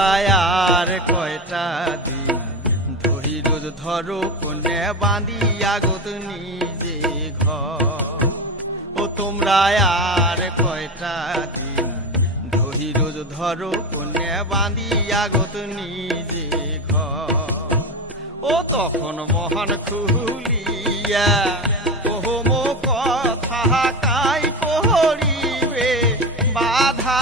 তোমরা আর কয়টা দিন ধৈর্য ধরো কোনে বাঁধিয়া গোত নিজে ঘর। ও তোমরা আর কয়টা দিন ধৈর্য ধরো কোনে বাঁধিয়া গোত নিজে ঘর। ও তখন মহান খুলিয়া কহম কথা কাই করিবে বাধা